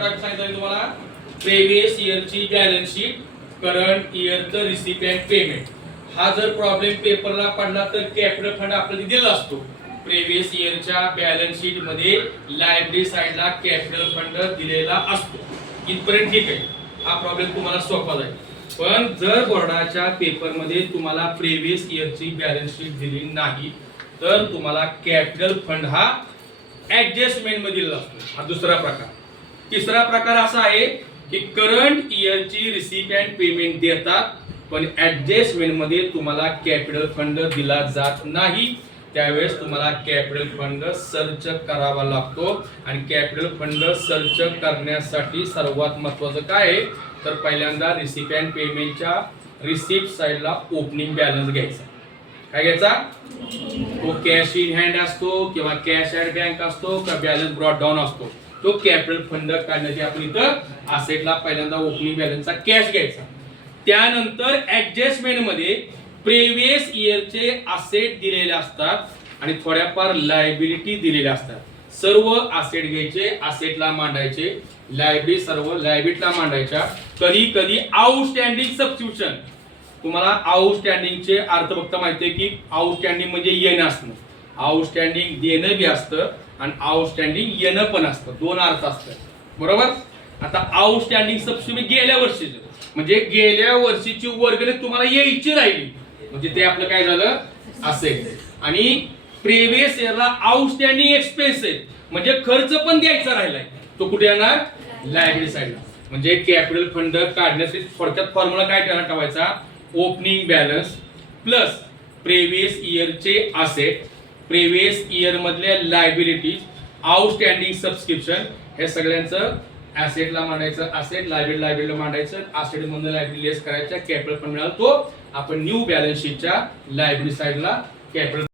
सांगितलं तुम्हाला प्रिव्हियस इयरची बॅलन्स शीट, करंट इयरचं रिसिपिएंट पेमेंट. हा जर प्रॉब्लेम पेपरला पडला तर कॅपिटल फंड आपल्याला दिलेला असतो. प्रिव्हियस इयरच्या बॅलन्स शीट मध्ये लायबिलिटी साइडला कॅपिटल फंड दिलेला असतो. इथपर्यंत ठीक आहे, हा प्रॉब्लेम तुम्हाला सोपा जाईल. पण जर बोर्डाच्या पेपरमध्ये तुम्हाला प्रिव्हियस इयरची बॅलन्स शीट दिली नाही तर तुम्हाला कॅपिटल फंड हा ऍडजस्टमेंट मध्ये दिलेला असतो. हा दुसरा प्रकार. तिसरा प्रकार असा आहे की करंट इयरची रिसिपिएंट पेमेंट देतात पण ऍडजस्टमेंट मध्ये तुम्हाला कॅपिटल फंड दिला जात नाही. त्यावेळेस तुम्हाला कॅपिटल फंड सर्च करावा लागतो. आणि कॅपिटल फंड सर्च करण्यासाठी सर्वात महत्त्वाचं काय आहे तर पहिल्यांदा रिसिपिएंट पेमेंटच्या रिसिप्ट साइडला ओपनिंग बॅलन्स घ्यायचा. काय घ्यायचा? तो कॅश इन हँड असतो किंवा कॅश ॲट बँक असतो का बॅलन्स ब्रॉट डाऊन असतो. तो कॅपिटल फंड काढण्यासाठी आपण इथं असेटला पहिल्यांदा ओपनिंग बॅलन्सचा कॅश घ्यायचा. त्यानंतर ऍडजस्टमेंट मध्ये प्रिव्हियस इयरचे असेट दिलेले असतात आणि थोड्याफार लायबिलिटी दिलेल्या असतात. सर्व असेट घ्यायचे, असेटला मांडायचे, लायबिलिटी सर्व लायबिलिटीला मांडायच्या. कधी कधी आउटस्टँडिंग सबस्क्रिप्शन. तुम्हाला आउटस्टँडिंगचे अर्थ फक्त माहिती आहे की आउटस्टँडिंग म्हणजे येणं असणं, आउटस्टँडिंग देणं बी असतं आणि आउटस्टँडिंग येणं पण असतं. दोन अर्थ असतात, बरोबर. आता आउटस्टँडिंग सबस्क्रिप्शन गेल्या वर्षीचं म्हणजे गेल्या वर्षीची वर्गणी तुम्हाला यायची राहिली म्हणजे ते आपलं काय झालं असेल. आणि प्रिव्हियस इयरला आउटस्टँडिंग एक्सपेन्स आहे म्हणजे खर्च पण द्यायचा राहिलाय, तो कुठे येणार लायबिलिटी साइडला. म्हणजे कॅपिटल फंड काढण्यासाठी थोडक्यात फॉर्म्युला काय ठेवायचा, ओपनिंग बॅलन्स प्लस प्रिव्हियस इयरचे असेट, प्रिव्हियस इयर मधल्या लायबिलिटीज, आउटस्टँडिंग सबस्क्रिप्शन हे सगळ्यांचं ऍसेटला मांडायचं, असेट लायबिलिटीला मांडायचं, असेट मधून लायबिलिटी लेस करायच्या, कॅपिटल फंड मिळाला तो आपण न्यू बॅलन्स शीटच्या लायबिलिटी साइडला कॅपिटल